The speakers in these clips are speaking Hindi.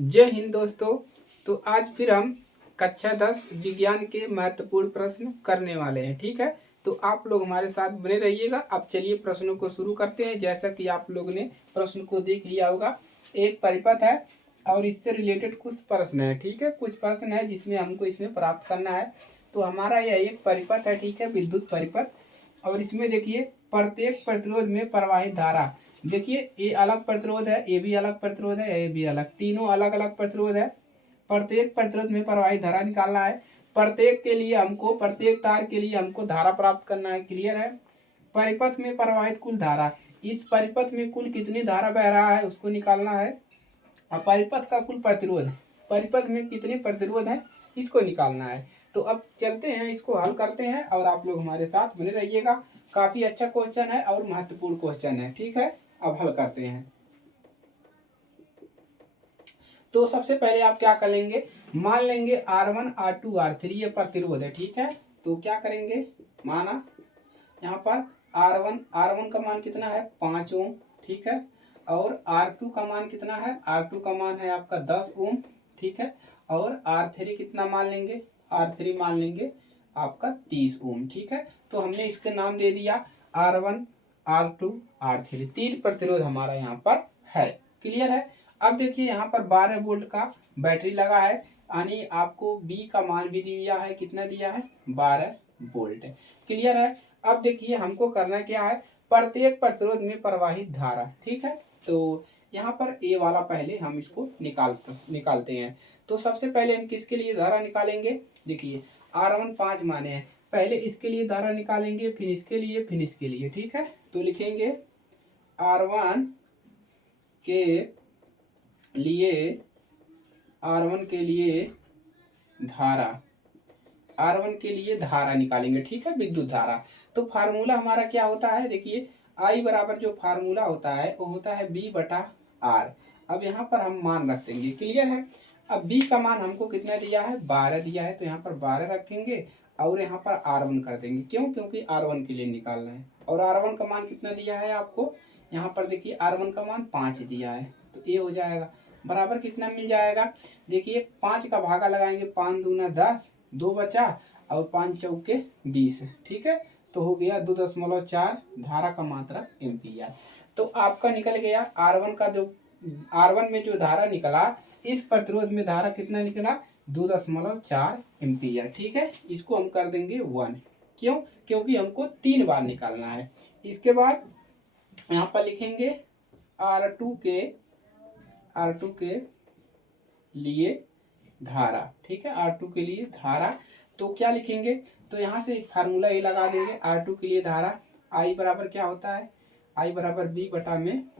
जय हिंद दोस्तों। तो आज फिर हम कक्षा 10 विज्ञान के महत्वपूर्ण प्रश्न करने वाले हैं। ठीक है, तो आप लोग हमारे साथ बने रहिएगा। अब चलिए प्रश्नों को शुरू करते हैं। जैसा कि आप लोग ने प्रश्न को देख लिया होगा, एक परिपथ है और इससे रिलेटेड कुछ प्रश्न है। ठीक है, कुछ प्रश्न है जिसमें हमको इसमें प्राप्त करना है। तो हमारा यह एक परिपथ है, ठीक है, विद्युत परिपथ। और इसमें देखिए प्रत्येक प्रतिरोध में प्रवाहित धारा, देखिए ये अलग प्रतिरोध है, ये भी अलग प्रतिरोध है, ये भी अलग, तीनों अलग अलग प्रतिरोध है। प्रत्येक प्रतिरोध में प्रवाहित धारा निकालना है। प्रत्येक के लिए हमको, प्रत्येक तार के लिए हमको धारा प्राप्त करना है। क्लियर है। परिपथ में प्रवाहित कुल धारा, इस परिपथ में कुल कितनी धारा बह रहा है उसको निकालना है। और परिपथ का कुल प्रतिरोध, परिपथ में कितने प्रतिरोध है इसको निकालना है। तो अब चलते हैं, इसको हल करते हैं और आप लोग हमारे साथ बने रहिएगा। काफी अच्छा क्वेश्चन है और महत्वपूर्ण क्वेश्चन है। ठीक है, अब हल करते हैं। तो सबसे पहले आप क्या करेंगे, मान लेंगे R1 R2 R3 ये प्रतिरोध है। ठीक है, तो क्या करेंगे, माना यहाँ पर R1 का मान कितना है 5 ओम। ठीक है, और R2 का मान कितना है, R2 का मान है आपका 10 ओम। ठीक है, और R3 कितना मान लेंगे, R3 मान लेंगे आपका 30 ओम। ठीक है, तो हमने इसका नाम दे दिया R1 R2 R3, तीन प्रतिरोध हमारा यहाँ पर है। क्लियर है। अब देखिए यहाँ पर 12 वोल्ट का बैटरी लगा है, यानी आपको बी का मान भी दिया है, कितना दिया है 12 वोल्ट। क्लियर है। अब देखिए हमको करना क्या है, प्रत्येक प्रतिरोध में प्रवाहित धारा। ठीक है, तो यहाँ पर ए वाला पहले हम इसको निकालते हैं। तो सबसे पहले हम किसके लिए धारा निकालेंगे, देखिए R1 5 माने हैं, पहले इसके लिए धारा निकालेंगे, फिर इसके लिए, फिर इसके लिए। ठीक है, तो लिखेंगे R1 के लिए, R1 के लिए धारा, R1 के लिए धारा निकालेंगे। ठीक है, विद्युत धारा। तो फार्मूला हमारा क्या होता है, देखिए I बराबर जो फार्मूला होता है वो होता है B बटा R। अब यहाँ पर हम मान रख देंगे। क्लियर है। अब B का मान हमको कितना दिया है 12 दिया है, तो यहाँ पर 12 रखेंगे और यहाँ पर R1 कर देंगे। क्यों, क्योंकि R1 के लिए निकालना है। और R1 का मान कितना दिया है आपको, यहाँ पर देखिए R1 का मान 5 दिया है, तो ये हो जाएगा बराबर कितना मिल जाएगा, देखिए 5 का भागा लगाएंगे, 5 दूना 10, 2 बचा और 5 चौके 20। ठीक है, तो हो गया 2.4 धारा का मात्रा एम्पियर। तो आपका निकल गया R1 का, जो R1 में जो धारा निकला, इस प्रतिरोध में धारा कितना निकला 2.4 एम्पियर। ठीक है, इसको हम कर देंगे 1। क्यों, क्योंकि हमको 3 बार निकालना है। इसके बाद यहाँ पर लिखेंगे R2 के लिए धारा। ठीक है, R2 के लिए धारा, तो क्या लिखेंगे, तो यहाँ से फार्मूला ये लगा देंगे, R2 के लिए धारा I बराबर क्या होता है, I बराबर B बटा में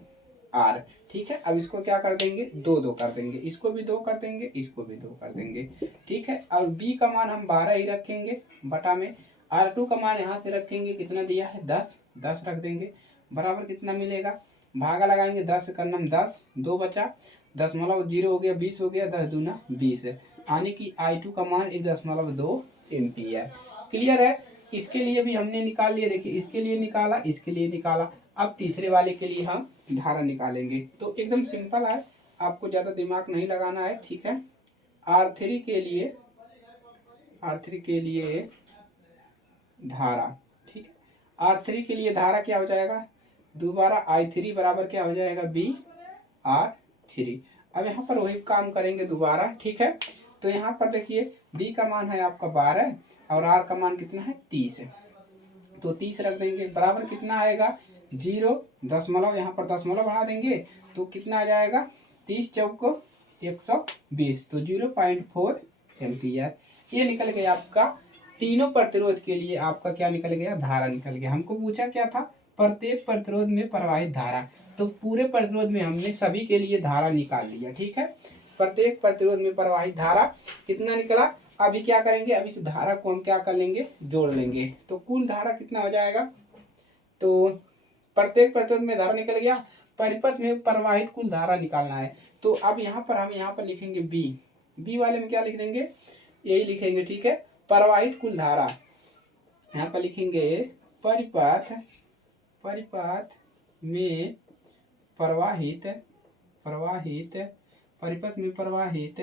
R। ठीक है, अब इसको क्या कर देंगे, 2 कर देंगे, इसको भी 2 कर देंगे, इसको भी 2 कर देंगे। ठीक है, और B का मान हम 12 ही रखेंगे बटा में, R2 का मान यहाँ से रखेंगे, कितना दिया है 10 रख देंगे, बराबर कितना मिलेगा, भागा लगाएंगे, 10 का नाम 10, 2 बचा, 0.0 हो गया, 20 हो गया, 10 दूना 20, यानी कि I2 का मान 1.2 एम्पियर। क्लियर है। इसके लिए भी हमने निकाल लिया, देखिए इसके लिए निकाला, इसके लिए निकाला। अब तीसरे वाले के लिए हम धारा निकालेंगे। तो एकदम सिंपल है, आपको ज़्यादा दिमाग नहीं लगाना है। ठीक है, R3 के लिए धारा। ठीक है, R3 के लिए धारा क्या हो जाएगा, दोबारा I3 बराबर क्या हो जाएगा BR3। अब यहाँ पर वही काम करेंगे दोबारा। ठीक है, तो यहाँ पर देखिए B का मान है आपका 12 और R का मान कितना है 30 है, तो 30 रख देंगे, बराबर कितना आएगा 0 दशमलव, यहाँ पर दशमलव बढ़ा देंगे तो कितना आ जाएगा 30 चौको 120, तो 0.4 एम्पियर। ये निकल गया आपका तीनों प्रतिरोध के लिए, आपका क्या निकल गया, धारा निकल गया। हमको पूछा क्या था, प्रत्येक प्रतिरोध में प्रवाहित धारा, तो पूरे प्रतिरोध में हमने सभी के लिए धारा निकाल लिया। ठीक है, प्रत्येक प्रतिरोध में प्रवाहित धारा कितना निकला। अभी क्या करेंगे, अभी इस धारा को हम क्या कर लेंगे, जोड़ लेंगे, तो कुल धारा कितना हो जाएगा, तो प्रत्येक प्रतिरोध में धारा निकल गया, परिपथ में प्रवाहित कुल धारा निकालना है। तो अब यहाँ पर हम यहाँ पर लिखेंगे बी वाले में क्या लिख देंगे, यही लिखेंगे। ठीक है, प्रवाहित कुल धारा, यहाँ पर लिखेंगे परिपथ में प्रवाहित परिपथ में प्रवाहित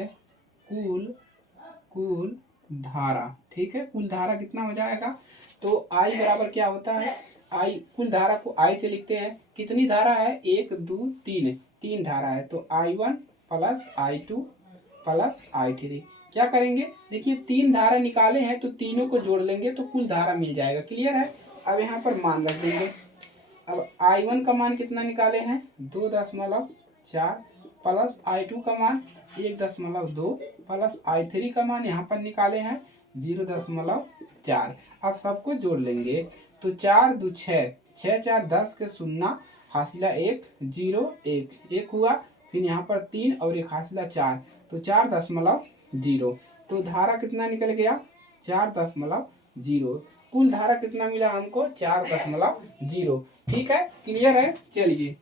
कुल धारा, ठीक है। कुल धारा कितना हो जाएगा, तो I बराबर क्या होता है, I कुल धारा को I से लिखते हैं। कितनी धारा है, 1 2 3, 3 धारा है, तो I1 plus I2 plus I3। क्या करेंगे, देखिए 3 धारा निकाले हैं तो तीनों को जोड़ लेंगे तो कुल धारा मिल जाएगा। क्लियर है। अब यहाँ पर मान रख देंगे। अब I1 का मान कितना निकाले हैं, 2.4 प्लस I2 का मान 1.2 प्लस I3 का मान यहाँ पर निकाले हैं 0.4। अब सबको जोड़ लेंगे तो 4 2 6, 6 4 10 के 0, हासिला 1 0 1 1 हुआ। फिर यहाँ पर 3 और एक हासिला 4, तो 4.0। तो धारा कितना निकल गया, 4.0। कुल धारा कितना मिला हमको, 4.0। ठीक है, क्लियर है। चलिए,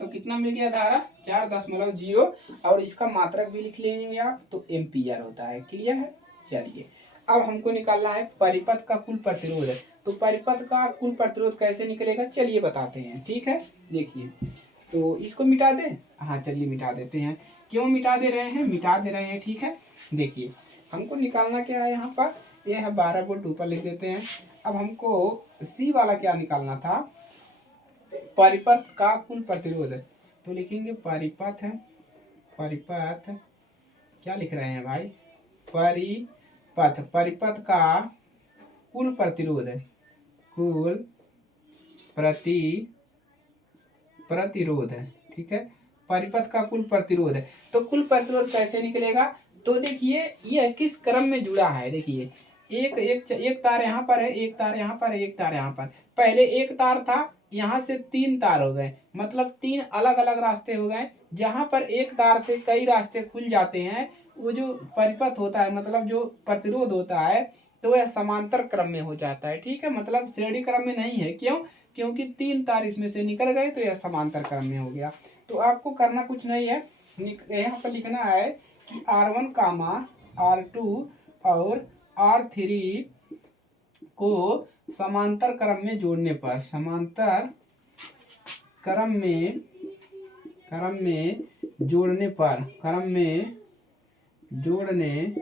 तो कितना मिल गया धारा, 4.0, और इसका मात्रक भी लिख लेंगे आप, तो एम्पियर होता है। क्लियर है। चलिए, अब हमको निकालना है परिपथ का कुल प्रतिरोध। तो परिपथ का कुल प्रतिरोध कैसे निकलेगा, चलिए बताते हैं। ठीक है, देखिए, तो इसको मिटा दें। हाँ, चलिए मिटा देते हैं। क्यों मिटा दे रहे हैं, मिटा दे रहे हैं। ठीक है, देखिए हमको निकालना क्या है, यहाँ पर यह है 12 वोल्ट, ऊपर लिख देते हैं। अब हमको सी वाला क्या निकालना था, परिपथ का कुल प्रतिरोध। तो लिखेंगे परिपथ है, परिपथ क्या लिख रहे हैं भाई, परिपथ, परिपथ का कुल प्रतिरोध है, कुल प्रतिरोध है। ठीक है, परिपथ का कुल प्रतिरोध है। तो कुल प्रतिरोध कैसे निकलेगा, तो देखिए यह किस क्रम में जुड़ा है। देखिए एक तार यहाँ पर है, एक तार यहाँ पर है, एक तार यहाँ पर। पहले एक तार था, यहाँ से 3 तार हो गए, मतलब 3 अलग अलग रास्ते हो गए। जहाँ पर एक तार से कई रास्ते खुल जाते हैं, वो जो परिपथ होता है, मतलब जो प्रतिरोध होता है, तो वह समांतर क्रम में हो जाता है। ठीक है, मतलब श्रेणी क्रम में नहीं है। क्यों, क्योंकि 3 तार इसमें से निकल गए, तो यह समांतर क्रम में हो गया। तो आपको करना कुछ नहीं है, यहाँ पर लिखना है कि R1 कामा R2 और R3 को समांतर क्रम में जोड़ने पर, समांतर क्रम में जोड़ने पर, क्रम में जोड़ने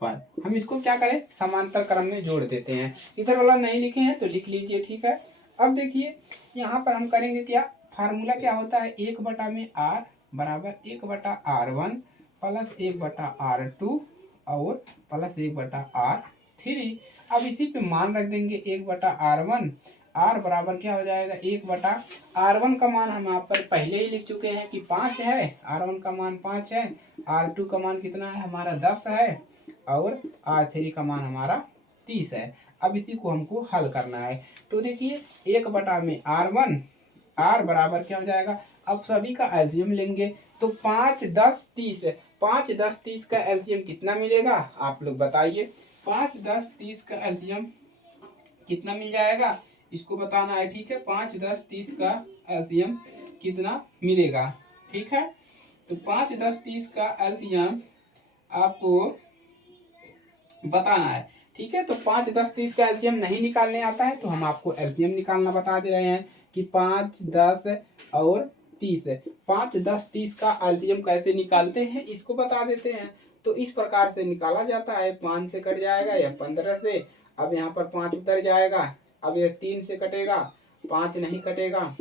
पर हम इसको क्या करें, समांतर क्रम में जोड़ देते हैं। इधर वाला नहीं लिखे हैं तो लिख लीजिए। ठीक है, अब देखिए यहाँ पर हम करेंगे क्या, फार्मूला क्या होता है, 1 में R बराबर 1/R1 प्लस 1/R2 और प्लस 1/R3। अब इसी पे मान रख देंगे 1/R1। R बराबर क्या हो जाएगा, 1/R1 का मान हम यहाँ पर पहले ही लिख चुके हैं कि 5 है, R1 का मान 5 है, R2 का मान कितना है हमारा 10 है, और R3 का मान हमारा 30 है। अब इसी को हमको हल करना है। तो देखिए 1 में R1, R बराबर क्या हो जाएगा, अब सभी का एलसीएम लेंगे तो 5 10 30, 5 10 30 का एलसीएम कितना मिलेगा, आप लोग बताइए। 5 10 30 का एलसीएम कितना मिल जाएगा, इसको बताना है। ठीक है, 5 10 30 का एलसीएम कितना मिलेगा। ठीक है, तो 5 10 30 का एलसीएम आपको बताना है। ठीक है, तो 5 10 30 का एलसीएम नहीं निकालने आता है तो हम आपको एलसीएम निकालना बता दे रहे हैं कि 5 10 और 30 है। 5 10 30 का एलसीएम कैसे निकालते हैं इसको बता देते हैं। तो इस प्रकार से निकाला जाता है, 5 से कट जाएगा या 15 से। अब यहाँ पर 5 उतर जाएगा, अब यह 3 से कटेगा, 5 नहीं कटेगा,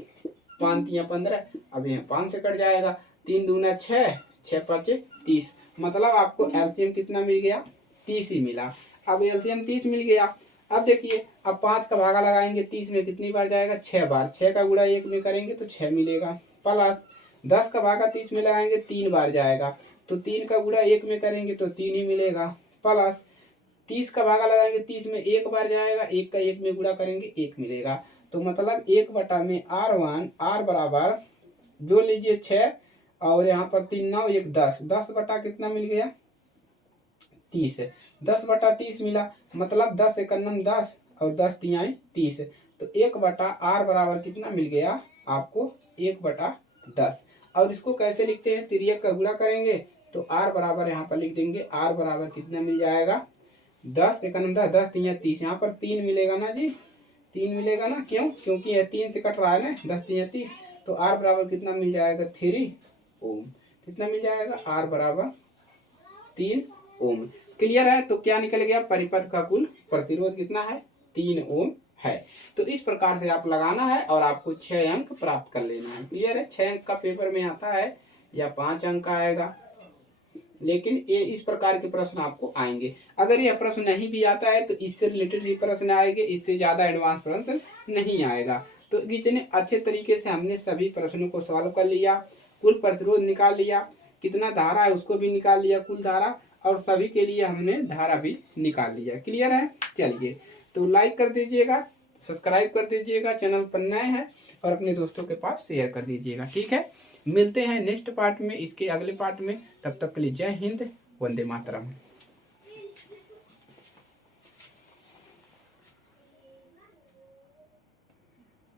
5 3 15, अब यह 5 से कट जाएगा, 3 दूना 6, 6 5 30। मतलब आपको एलसीएम कितना मिल गया, 30 ही मिला। अब एलसीएम 30 मिल गया। अब देखिए, अब 5 का भागा लगाएंगे, 30 में कितनी बार जाएगा, 6 बार। 6 का गुणा 1 में करेंगे तो 6 मिलेगा, प्लस 10 का भागा 30 में लगाएंगे 3 बार जाएगा, तो 3 का गुणा 1 में करेंगे तो 3 ही मिलेगा, प्लस 30 का भागा लगाएंगे 30 में 1 बार जाएगा, 1 का 1 में गुणा करेंगे 1 मिलेगा। तो मतलब 1 में R1, R बराबर जो लीजिए 6 और यहाँ पर 3 9 1 10, 10 बटा कितना मिल गया, 30 है, 10/30 मिला। मतलब 10 एकन्नम 10 और 10 तिहाई 30। तो 1/R बराबर कितना मिल गया आपको, 1/10। और इसको कैसे लिखते हैं, तिर्यक का गुणा करेंगे तो R बराबर यहाँ पर लिख देंगे, R बराबर कितना मिल जाएगा, 10 एकन्नम 10, 10 तिहाई 30, यहाँ पर 3 मिलेगा ना जी, 3 मिलेगा ना। क्यों, क्योंकि यह 3 से कट रहा है ना, 10 तिहाई 30। तो R बराबर कितना मिल जाएगा, 3 ओम। कितना मिल जाएगा, R बराबर 3 ओम। क्लियर है। तो क्या निकल गया, परिपथ का कुल प्रतिरोध कितना है, 3 ओम है। तो इस प्रकार से आप लगाना है और आपको 6 अंक प्राप्त कर लेना है। क्लियर है। 6 अंक का पेपर में आता है या 5 अंक का आएगा, लेकिन ये इस प्रकार के प्रश्न आपको आएंगे। अगर यह प्रश्न नहीं भी आता है तो इससे रिलेटेड ही प्रश्न आएंगे, इससे ज्यादा एडवांस प्रश्न नहीं आएगा। तो कितने अच्छे तरीके से हमने सभी प्रश्नों को सॉल्व कर लिया, कुल प्रतिरोध निकाल लिया, कितना धारा है उसको भी निकाल लिया, कुल धारा, और सभी के लिए हमने धारा भी निकाल लिया। क्लियर है। चलिए, तो लाइक कर दीजिएगा, सब्सक्राइब कर दीजिएगा, चैनल पर नए हैं, और अपने दोस्तों के पास शेयर कर दीजिएगा। ठीक है। मिलते हैं नेक्स्ट पार्ट में, इसके अगले पार्ट में। तब तक के लिए जय हिंद, वंदे मातरम।